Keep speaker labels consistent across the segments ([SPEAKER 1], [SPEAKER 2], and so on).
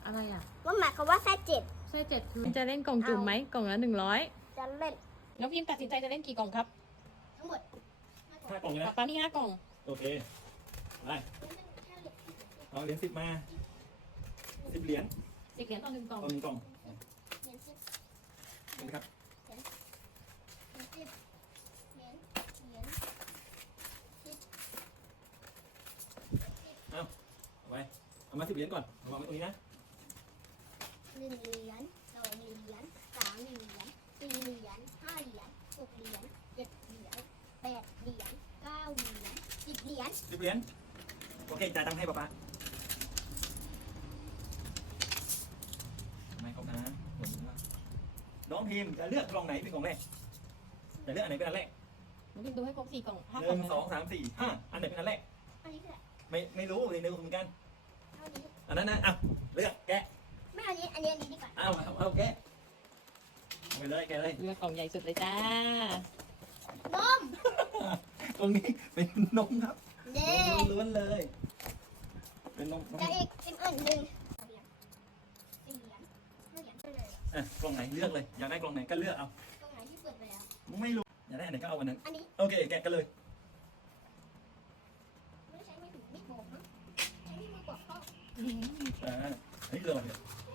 [SPEAKER 1] อะไรอ่ะ
[SPEAKER 2] ว่าหมายความว่าไส้เจ็ด
[SPEAKER 1] ไส้7คือจะเล่นกล่องจุ่มไหมกล่องละ100
[SPEAKER 2] จะเล่น
[SPEAKER 1] แล้วพิมตัดสินใจจะเล่นกี่กล่องครับ
[SPEAKER 2] ทั้งหมด
[SPEAKER 3] 5 กล่องเลยนะ
[SPEAKER 1] ป้านี่5 กล่อง
[SPEAKER 3] โอเคไปเอาเหรียญ10 มา10 เหรียญ
[SPEAKER 1] 10 เหรียญต่อ1 กล่อง
[SPEAKER 3] เอา1 กล่อง
[SPEAKER 2] เหรียญสิบ
[SPEAKER 3] เห็นไหมครับ
[SPEAKER 2] เหรียญสิบเหรียญสิบ
[SPEAKER 3] เอาไปเอามา10 เหรียญก่อนเอาวางไว้ตรงนี้นะ
[SPEAKER 2] 1 เหรียญ2 เหรียญ3 เหรียญ4 เหรียญ5 เหรียญ6 เหรียญ7 เหรียญ8 เหรียญ9 เหรียญ10 เหรียญ
[SPEAKER 3] 10 เหรียญโอเคจ่ายตังค์ให้ป๊าไม่ครบนะน้องพิมจะเลือกกล่องไหนเป็นกล่องแรกจะเลือกอันไหนเป็นอันแรก
[SPEAKER 1] น้องพิมดูให้ครบ4 กล่อง5 กล่อง
[SPEAKER 3] 1 2 3 4 5อันไหนเป็นอันแรก
[SPEAKER 2] อันนี้คืออะไร
[SPEAKER 3] ไม่รู้เลยนึกเหมือนกัน
[SPEAKER 2] เท่านี้
[SPEAKER 3] อันนั้นนะอ่ะเลือกแกะ
[SPEAKER 2] ไม่เอาอันนี้ดีกว่า
[SPEAKER 3] เอาแกะเอาไปเลยแกะเลย
[SPEAKER 1] เลือกกล่องใหญ่สุดเลยจ้าน
[SPEAKER 2] ม
[SPEAKER 3] ตรงนี้เป็นนมครับ
[SPEAKER 2] เด้
[SPEAKER 3] นมล้วนเลย เป็นนม
[SPEAKER 2] จะอีกอันหนึ่งเหรียญ4 เหรียญ5 เหรียญเลย
[SPEAKER 3] อ่ะกล่องไหนเลือกเลย อยากได้กล่องไหนก็เลือกเอา
[SPEAKER 2] ตรงไหนที่เปิดไปแล้ว
[SPEAKER 3] ไม่รู้ อยากได้อันไหนก็เอาอันนั้น
[SPEAKER 2] อันนี้
[SPEAKER 3] โอเค แกะกันเลย
[SPEAKER 2] ไม่ได้ใช้ไม้ถูมิดโบกนะใช้ที่มือปอกข้อ
[SPEAKER 3] อ่าอันนี้คืออะไรเนี่ย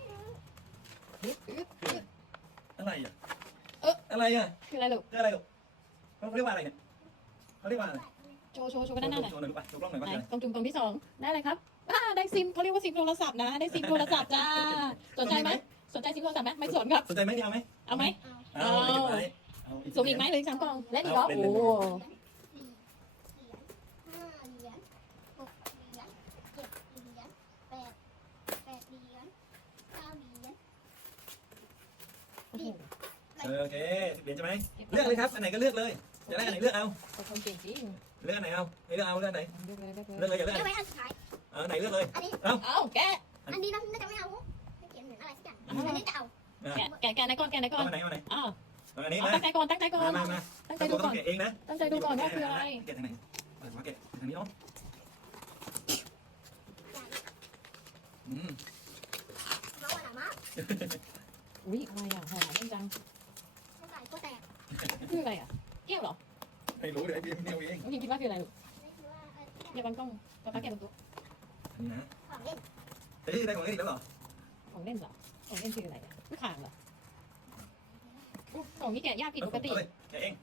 [SPEAKER 3] อะไรอ่ะอะไรอ่ะ
[SPEAKER 1] คืออะไรลูก
[SPEAKER 3] คืออะไรลูกเขาเรียกว่าอะไรเนี่ยเขาเรียกว่าอะไร
[SPEAKER 1] โชว์กันด้านหน้าหน่อย
[SPEAKER 3] โชว์หน่อยลูกไปโชว์กล้องหน่อยว่า
[SPEAKER 1] ไหน
[SPEAKER 3] คืออะไร
[SPEAKER 1] กล่องจุ่มกล่องที่2ได้อะไรครับได้ซิมเขาเรียกว่าซิมโทรศัพท์นะได้ซิมโทรศัพท์จ้าสนใจไหมสนใจซิมโทรศัพท์ไหมไม่สนครับ
[SPEAKER 3] สนใจไหมนี่เอาไหม
[SPEAKER 1] เอาไหม
[SPEAKER 2] เอา
[SPEAKER 3] เอาเก็บไว้เอา
[SPEAKER 1] สวมอีกไหมเหลืออีก3 กล่องเล่นอีกเหรอ
[SPEAKER 3] เอาเล่น
[SPEAKER 1] โอ้
[SPEAKER 2] เหรียญ4 เหรียญ5 เหรียญ6 เหรียญ7 เหรียญ8 เหรียญ9 เหรียญ
[SPEAKER 3] โอเค10 เหรียญใช่ไหมเลือกเลยครับอันไหนก็เลือกเลยอยากได้อันไหนเลือกเอา
[SPEAKER 1] คนเก่งจริง
[SPEAKER 3] เลือกอันไหนเอาไม่เลือกเอาเลือกอันไหน
[SPEAKER 1] เลือกเลย
[SPEAKER 3] เลือกเลยอย่าเลือก
[SPEAKER 2] ไม่
[SPEAKER 3] อันไหน
[SPEAKER 2] ไว้อันสุดท้าย
[SPEAKER 3] เอาอันไหนเลือกเลย
[SPEAKER 2] อันนี้
[SPEAKER 1] เอาแกะ
[SPEAKER 2] อันนี้น่าจะไม่เอาให้เขียนเหมือนอะไรสักอย่างอันนี้จะเอา
[SPEAKER 1] แกะไหนก่อนแกะไหนก่อ
[SPEAKER 3] เอา
[SPEAKER 1] น
[SPEAKER 3] อันไหนเอาอันไหน
[SPEAKER 1] อ้าว
[SPEAKER 3] เอาอันนี้
[SPEAKER 1] ตั้
[SPEAKER 3] นะ
[SPEAKER 1] งใจก่อนตั้งใจก่อน
[SPEAKER 3] มา
[SPEAKER 1] ตั้งใจ
[SPEAKER 3] ตั
[SPEAKER 1] ดู
[SPEAKER 3] วต้
[SPEAKER 1] ก่
[SPEAKER 3] อ
[SPEAKER 1] อง น
[SPEAKER 3] แกะเองนะ
[SPEAKER 1] ตั้งใจดูก่อนว่าคืออะไร
[SPEAKER 3] แกะทางไหนเปิดมาแกะทางนี้เนาะอืม
[SPEAKER 2] น้องว่าหนามาก
[SPEAKER 1] อุ้ยอะไรอ่ะหอมจัง
[SPEAKER 2] ไม่ใส่ก็แตก
[SPEAKER 1] คืออะไรอ่ะแก้วเหรอ
[SPEAKER 3] ไม่รู้เดี๋ยวไอ้พิมพ์เนี่ยเอง
[SPEAKER 1] น้องพิมคิดว่าคืออะไรลูก
[SPEAKER 2] นี่คือว่า
[SPEAKER 1] อย่าบังกล้องป้าแกะบนโต๊ะ
[SPEAKER 3] อันนี้นะ
[SPEAKER 2] ของเล่น
[SPEAKER 3] เฮ้ยได้ของเล่นอีกแล้วเหรอ
[SPEAKER 1] ของเล่นเหรอของเล่นคืออะไรอ่ะไม่ขางเหรอของนี้แกะยากผิดปกติ
[SPEAKER 3] เอาเลยแกะเอง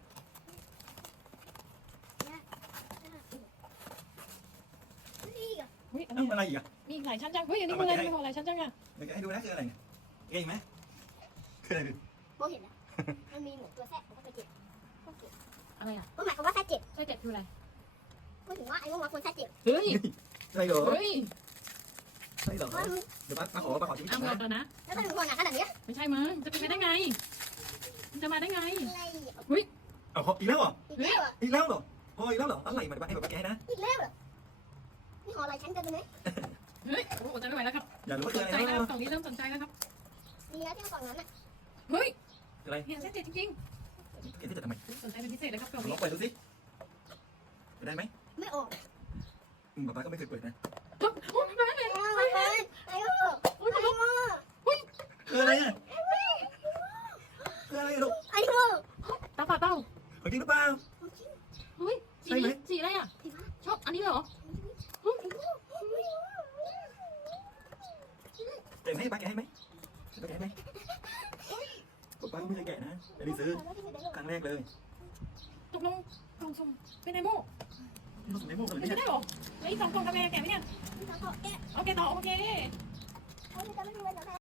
[SPEAKER 2] นี่อ่ะ
[SPEAKER 1] อุ้ยอะไร
[SPEAKER 3] เอ้าอะไรอีกอ่ะ
[SPEAKER 1] มีหลายชั้นจังเฮ้ยอันนี้คืออะไรมีหลายชั้นจังอ่ะ
[SPEAKER 3] เดี๋ยวแกะให้ดูนะคืออะไรเนี่ยแกะอีกไหมคืออะไรดิ
[SPEAKER 2] โบเห็นนะมันมีเหมือนตัวแทรกผมก็ไปเก็บก็เก็บ
[SPEAKER 1] อะไรอ่ะ
[SPEAKER 2] ก็หมายความว่าแทรกเจ็บ
[SPEAKER 1] ไส้7คืออะไร
[SPEAKER 2] พูดถึงว่าไอ้พวกมันควรแทรกเจ็บ
[SPEAKER 1] เฮ้ย
[SPEAKER 3] ใช่เหรอ
[SPEAKER 1] เฮ้ย
[SPEAKER 3] ใช่เหรอ
[SPEAKER 2] เพราะมัน
[SPEAKER 3] เดี๋ยวป้าขอชีวิตจ
[SPEAKER 1] เอา
[SPEAKER 3] ริง
[SPEAKER 1] หม
[SPEAKER 3] นะ
[SPEAKER 1] ดแล้วนะ
[SPEAKER 2] แล้วมันเป็นคนหนักขนาดนี้
[SPEAKER 1] ไม่ใช่มั้งจะเป็นไปได้ไงมันจะมาได้ไง
[SPEAKER 2] อะไร
[SPEAKER 3] เอาอีกแล้วเหรอ
[SPEAKER 2] อีกแล้วอ่ะ
[SPEAKER 3] อีกแล้วเหรอโอ้ยอีกแล้วเหรออะไรมาเดี๋ยวป้าให้ป้าแกะให้นะ
[SPEAKER 2] อีกแล้วเหรอนี่หออะไรชั้นกันไปไหม
[SPEAKER 1] เฮ้ยโอ้โหจะไม่ไหวแล้วครับ
[SPEAKER 3] อยากรู้ว่า
[SPEAKER 1] ส
[SPEAKER 3] คือน อะไร
[SPEAKER 1] ใจแล้ว
[SPEAKER 3] นะ
[SPEAKER 1] กล่องนี้เริ่มสนใจแล้วครับ
[SPEAKER 2] ดีนะที่เอากล่องนั้นอ่ะ
[SPEAKER 1] เฮ้ย
[SPEAKER 3] อะไร
[SPEAKER 1] เห็นไส้7จริง
[SPEAKER 3] แกะที่จะทำไม
[SPEAKER 1] ๆสนใจเป็นพิเศษเลยครับกล่อง
[SPEAKER 3] ล
[SPEAKER 1] นี้
[SPEAKER 3] องเปิดดูสิได้ไหม
[SPEAKER 2] ไม่ออก
[SPEAKER 3] ป้าก็ไม่เคยเปิดนะ
[SPEAKER 1] โอ้ยมาเลย
[SPEAKER 2] ไอ้โอ้ไอ้โอ้
[SPEAKER 3] คืออะไรอ่ะคืออะไรลูก
[SPEAKER 2] ไอ้โอ้
[SPEAKER 1] ตาฝาดเปล่า
[SPEAKER 3] ของจริงหรือเปล่า
[SPEAKER 1] เฮ้ยสีนี้สีอะไรอ่ะชอบอันนี้เหรอ
[SPEAKER 3] แกะให้ป้าแกะให้ไหมป้าแกะให้ไหมป้าก็ไม่เคยแกะนะอันนี้ซื้อครั้งแรกเลย
[SPEAKER 1] ตกลงกล่องสุ่มเป็นไอโม่
[SPEAKER 3] ไม่พูดเลย
[SPEAKER 1] ไม่
[SPEAKER 3] ไม่
[SPEAKER 1] ใช่
[SPEAKER 3] ใช่
[SPEAKER 1] ได้หรอแล้วอีก2 กล่องทำไงแกะไหมเนี่ยโอเคต่อโอเค
[SPEAKER 2] เขาจะไม่รู้ว่าจะ